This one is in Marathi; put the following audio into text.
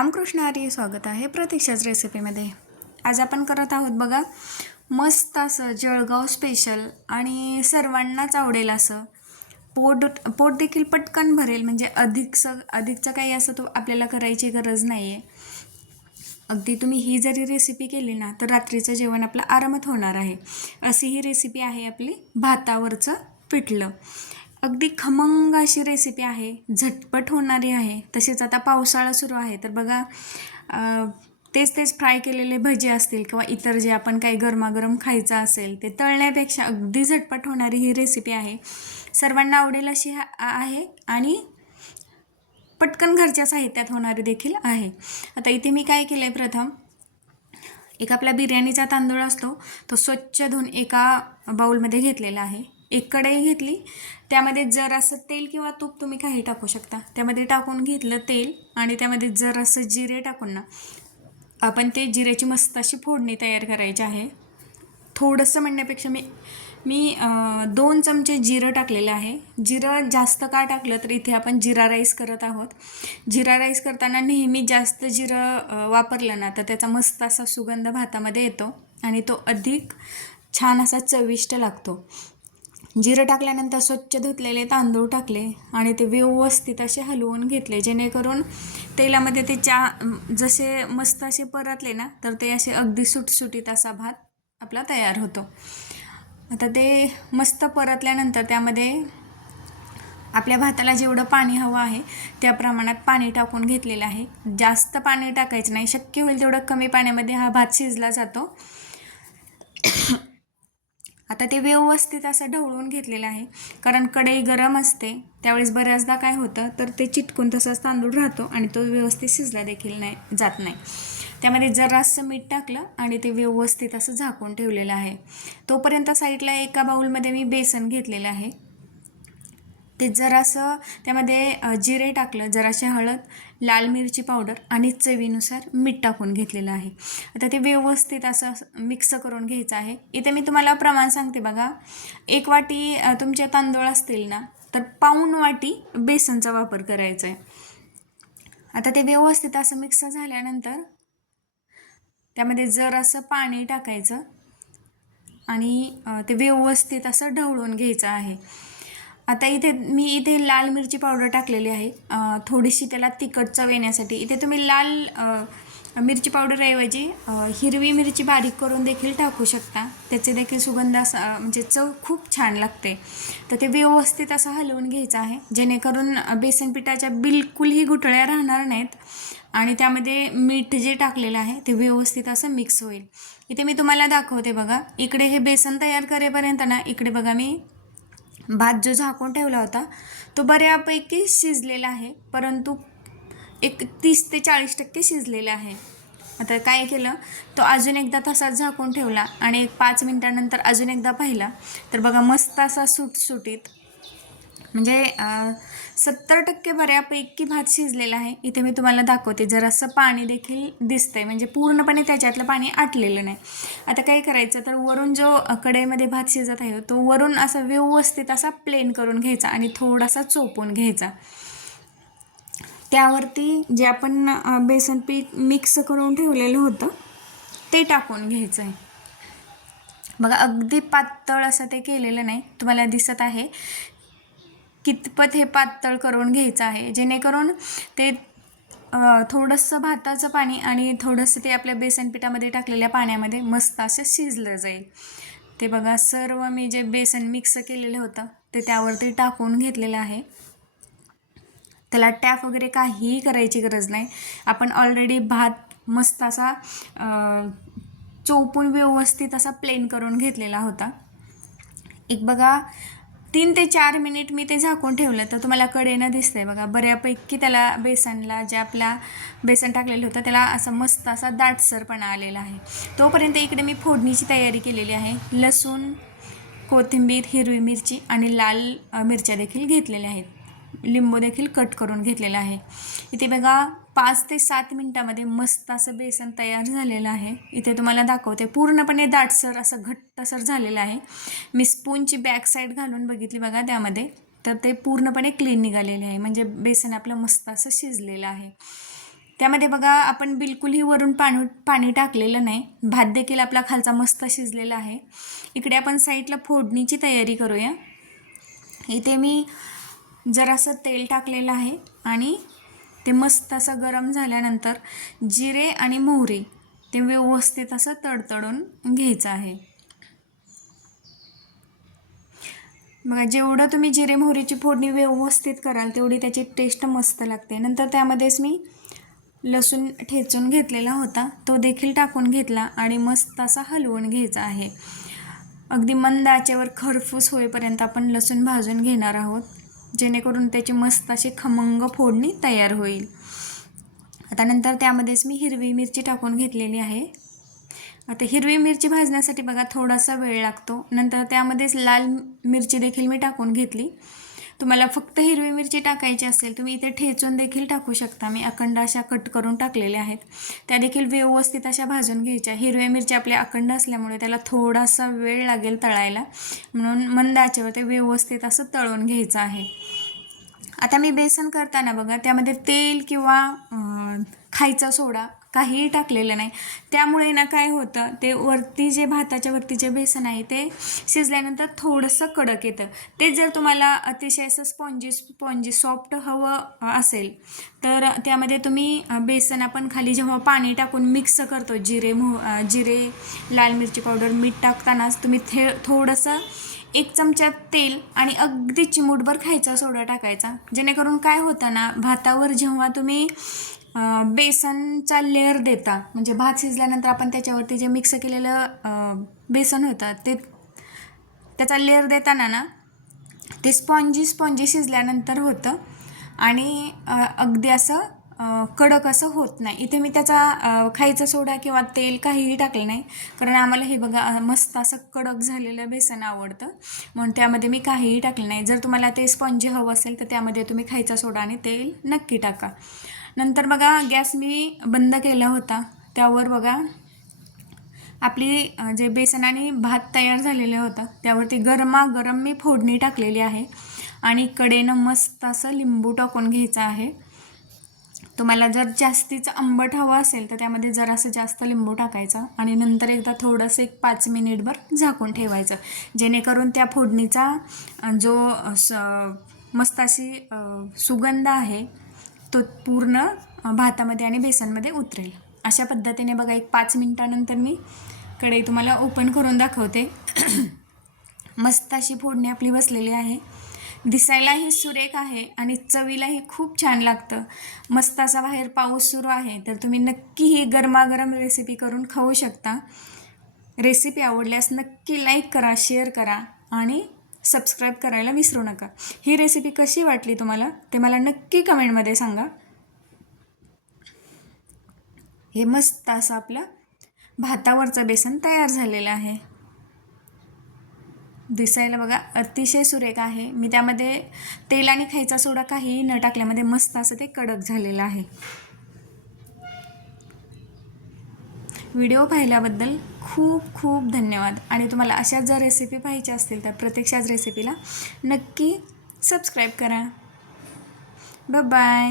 रामकृष्ण आर्य स्वागत आहे प्रतीक्षाच रेसिपीमध्ये. आज आपण करत आहोत बघा मस्त असं जळगाव स्पेशल आणि सर्वांनाच आवडेल असं. पोट पोट देखील पटकन भरेल म्हणजे अधिकचं अधिकचं काही असं तो आपल्याला करायची गरज नाही आहे अगदी तुम्ही ही जरी रेसिपी केली ना तर रात्रीचं जेवण आपलं आरामात होणार आहे. अशी ही रेसिपी आहे आपली भातावरचं पिठलं. अगदी खमंग अशी रेसिपी आहे. झटपट होणारी आहे. तसेच आता पावसाळा सुरू आहे. तर बघा तेच तेच फ्राय केलेले भजे असतील किंवा इतर जे आपण काही गरमागरम खायचं असेल ते तळण्यापेक्षा अगदी झटपट होणारी ही रेसिपी आहे. सर्वांना आवडेल अशी आहे आणि पटकन घरच्या साहित्यात होणारी देखील आहे. आता इथे मी काय केलं आहे प्रथम एक आपला बिर्याणीचा तांदूळ असतो तो स्वच्छ धुवून एका बाऊलमध्ये घेतलेला आहे. एक कढई घेतली त्यामध्ये जरासं तेल किंवा तूप तुम्ही काही टाकू शकता. त्यामध्ये टाकून घेतलं तेल आणि त्यामध्ये जरासं जिरे टाकून ना आपण ते जिऱ्याची मस्त अशी फोडणी तयार करायची आहे. थोडंसं म्हणण्यापेक्षा मी मी दोन चमचे जिरं टाकलेलं आहे. जिरं जास्त का टाकलं तर इथे आपण जिरा राईस करत आहोत. जिरा राईस करताना नेहमी जास्त जिरं वापरलं ना तर त्याचा मस्त असा सुगंध भातामध्ये येतो आणि तो अधिक छान असा चविष्ट लागतो. जिरं टाकल्यानंतर स्वच्छ धुतलेले तांदूळ टाकले आणि ते व्यवस्थित असे हलवून घेतले जेणेकरून तेलामध्ये ते चा जसे मस्त असे परतले ना तर ते असे अगदी सुटसुटीत असा भात आपला तयार होतो. आता ते मस्त परतल्यानंतर त्यामध्ये आपल्या भाताला जेवढं पाणी हवं आहे त्या प्रमाणात पाणी टाकून घेतलेलं आहे. जास्त पाणी टाकायचं नाही शक्य होईल तेवढं कमी पाण्यामध्ये हा भात शिजला जातो. आता ते व्यवस्थित असं ढवळून घेतलेलं आहे. कारण कढई गरम असते त्यावेळेस बऱ्याचदा काय होतं तर ते चिटकून तसाच तांदूळ राहतो आणि तो व्यवस्थित शिजला देखील नाही जात नाही. त्यामध्ये जरासं मीठ टाकलं आणि ते व्यवस्थित असं झाकून ठेवलेलं आहे. तोपर्यंत साईडला एका बाऊलमध्ये मी बेसन घेतलेलं आहे. ते जरासं त्यामध्ये जिरे टाकलं जराशी हळद लाल मिरची पावडर आणि चवीनुसार मीठ टाकून घेतलेलं आहे. आता ते व्यवस्थित असं मिक्स करून घ्यायचं आहे. इथे मी तुम्हाला प्रमाण सांगते बघा. एक वाटी तुमचे तांदूळ असतील ना तर पाऊण वाटी बेसनचा वापर करायचा आहे. आता ते व्यवस्थित असं मिक्स झाल्यानंतर त्यामध्ये जरासं पाणी टाकायचं आणि ते व्यवस्थित असं ढवळून घ्यायचं आहे. आता इथे मी इथे लाल मिरची पावडर टाकलेली आहे. थोडीशी त्याला तिखट चव येण्यासाठी इथे तुम्ही लाल मिरची पावडरऐवजी ऐवजी हिरवी मिरची बारीक करून देखील टाकू शकता. त्याचे देखील सुगंध असा म्हणजे चव खूप छान लागते. तर ते व्यवस्थित असं हलवून घ्यायचं आहे. जेणेकरून बेसन पिठाच्या बिलकुलही गुठळ्या राहणार नाहीत. आणि त्यामध्ये मीठ जे टाकलेलं आहे ते व्यवस्थित असं मिक्स होईल. इथे मी तुम्हाला दाखवते बघा. इकडे हे बेसन तयार करेपर्यंत ना इकडे बघा मी भात जो झाकून ठेवला होता तो बऱ्यापैकी शिजलेला आहे परंतु एक तीस ते चाळीस टक्के शिजलेला आहे. आता काय केलं तो अजून एकदा तसाच झाकून ठेवला आणि एक पाच मिनटानंतर अजून एकदा पाहिला. तर बघा मस्त असा सुटसुटीत म्हणजे सत्तर टक्के बऱ्यापैकी भात शिजलेला आहे. इथे मी तुम्हाला दाखवते. जरासं पाणी देखील दिसतंय. म्हणजे पूर्णपणे त्याच्यातलं पाणी आटलेलं नाही. आता काय करायचं? तर वरून जो कढईमध्ये भात शिजत आहे तो वरून असा व्यवस्थित असा प्लेन करून घ्यायचा आणि थोडासा चोपून घ्यायचा. त्यावरती जे आपण बेसन पीठ मिक्स करून ठेवलेलं होतं ते टाकून घ्यायचं आहे बघा अगदी पातळ असं ते केलेलं नाही. तुम्हाला दिसत आहे. कितपत हे पातळ करून घ्यायचं आहे. जेणेकरून ते थोडंसं भाताचं पाणी आणि थोडंसं ते आपल्या बेसन पिठामध्ये टाकलेल्या पाण्यामध्ये मस्त असं शिजलं जाईल. ते बघा सर्व मी जे बेसन मिक्स केलेलं होतं ते त्यावरती टाकून घेतलेलं आहे. त्याला टॅप वगैरे काहीही करायची गरज नाही. आपण ऑलरेडी भात मस्त असा चोपून व्यवस्थित असा प्लेन करून घेतलेला होता. एक बघा तीन ते चार मिनिट मी ते झाकून ठेवलं तर तुम्हाला कडेनं दिसतंय बघा. बऱ्यापैकी त्याला बेसनला जे आपला बेसन टाकलेलं होतं त्याला असा मस्त असा दाटसरपणा आलेला आहे. तोपर्यंत इकडे मी फोडणीची तयारी केलेली आहे. लसूण कोथिंबीर हिरवी मिरची आणि लाल मिरच्या देखील घेतलेल्या आहेत. लिंबू देखील कट करून घेतलेला आहे. इथे बघा पाच ते सात मिनटामध्ये मस्त असं बेसन तयार झालेलं आहे. इथे तुम्हाला दाखवते पूर्णपणे दाटसर असं घट्टसर झालेलं आहे. मी स्पूनची बॅक साईड घालून बघितली बघा त्यामध्ये. तर ते पूर्णपणे क्लीन निघालेले आहे. म्हणजे बेसन आपलं मस्त असं शिजलेलं आहे. त्यामध्ये बघा आपण बिलकुलही वरून पाणी पाणी टाकलेलं नाही. भात देखील आपला खालचा मस्त शिजलेला आहे. इकडे आपण साईडला फोडणीची तयारी करूया. इथे मी जरासं तेल टाकलेलं आहे आणि ते मस्त असं गरम झाल्यानंतर जिरे आणि मोहरी ते व्यवस्थित असं तडतडून घ्यायचं आहे. बघा जेवढं तुम्ही जिरे मोहरीची फोडणी व्यवस्थित कराल तेवढी त्याची टेस्ट मस्त लागते. नंतर त्यामध्येच मी लसूण ठेचून घेतलेला होता. तो देखील टाकून घेतला आणि मस्त असा हलवून घ्यायचा आहे. अगदी मंद आचेवर होईपर्यंत आपण लसूण भाजून घेणार आहोत. जेणेकरून त्याची मस्त अशी खमंग फोडणी तयार होईल. आता नंतर त्यामध्येच मी हिरवी मिरची टाकून घेतलेली आहे. आता हिरवी मिरची भाजण्यासाठी बघा थोडासा वेळ लागतो. नंतर त्यामध्येच लाल मिरची देखील मी टाकून घेतली. तुम्हाला फक्त हिरवी मिरची टाकायची असेल तुम्ही इथे ठेचून देखील टाकू शकता. मी अखंड अशा कट करून टाकलेल्या आहेत. त्या देखील व्यवस्थित अशा भाजून घ्यायच्या. हिरव्या मिरच्या आपल्या अखंड असल्यामुळे त्याला थोडासा वेळ लागेल तळायला. म्हणून मंद आचेवर ते व्यवस्थित असं तळून घ्यायचं आहे. आता मी बेसन करताना बघा त्यामध्ये तेल किंवा खायचा सोडा काहीही टाकलेलं नाही. त्यामुळे ना काय होतं ते वरती जे भाताच्या वरती जे बेसन आहे ते शिजल्यानंतर थोडंसं कडक येतं. ते जर तुम्हाला अतिशय असं स्पॉन्जी स्पॉन्जी सॉफ्ट हवं असेल तर त्यामध्ये तुम्ही बेसन आपण खाली जेव्हा पाणी टाकून मिक्स करतो जिरे मोह जिरे लाल मिरची पावडर मीठ टाकतानाच तुम्ही थे थोडंसं एक चमचा तेल आणि अगदी चिमूटभर खायचा सोडा टाकायचा. जेणेकरून काय होतं ना भातावर जेव्हा तुम्ही बेसनचा लेअर देता. म्हणजे भात शिजल्यानंतर आपण त्याच्यावरती जे मिक्स केलेलं बेसन होतं ते त्याचा लेअर देताना ना ते स्पॉन्जी स्पॉन्जी शिजल्यानंतर होतं. आणि अगदी असं कडक असं होत नाही. इथे मी त्याचा खायचा सोडा किंवा तेल काहीही टाकलं नाही. कारण आम्हाला हे बघा मस्त असं कडक झालेलं बेसन आवडतं. म्हणून त्यामध्ये मी काहीही टाकलं नाही. जर तुम्हाला ते स्पॉन्जी हवं असेल तर त्यामध्ये तुम्ही खायचा सोडा आणि तेल नक्की टाका. नंतर बघा गॅस मी बंद केला होता. त्यावर बघा आपली जे बेसन आणि भात तयार झालेले होतं त्यावरती गरमागरम मी फोडणी टाकलेली आहे. आणि कडेनं मस्त असं लिंबू टाकून घ्यायचं आहे. तुम्हाला जर जास्तीचं आंबट हवं असेल तर त्यामध्ये जरासं जास्त लिंबू टाकायचं आणि नंतर एकदा थोडंसं एक पाच मिनिटभर झाकून ठेवायचं. जेणेकरून त्या फोडणीचा जो स मस्त अशी सुगंध आहे तो पूर्ण भातामध्ये आणि बेसनमध्ये उतरेल. अशा पद्धतीने बघा एक पाच मिनटानंतर मी कढई तुम्हाला ओपन करून दाखवते. मस्त अशी फोडणी आपली बसलेली आहे. दिसायलाही सुरेख आहे आणि चवीलाही खूप छान लागतं. मस्त असा बाहेर पाऊस सुरू आहे तर तुम्ही नक्की ही गरमागरम रेसिपी करून खाऊ शकता. रेसिपी आवडल्यास नक्की लाईक करा शेअर करा आणि सबस्क्राईब करायला विसरू नका. ही रेसिपी कशी वाटली तुम्हाला? ते मला नक्की कमेंटमध्ये सांगा. हे मस्त असं आपलं भातावरचं बेसन तयार झालेलं आहे. दिसायला बघा अतिशय सुरेख आहे. मी त्यामध्ये तेल आणि खायचा सोडा काहीही न टाकल्यामध्ये मस्त असं ते कडक झालेलं आहे. व्हिडिओ पाहिल्याबद्दल खूप खूप धन्यवाद. आणि तुम्हाला अशाच जर रेसिपी पाहिजे असतील तर प्रत्यक्षात रेसिपीला नक्की सबस्क्राईब करा. बाय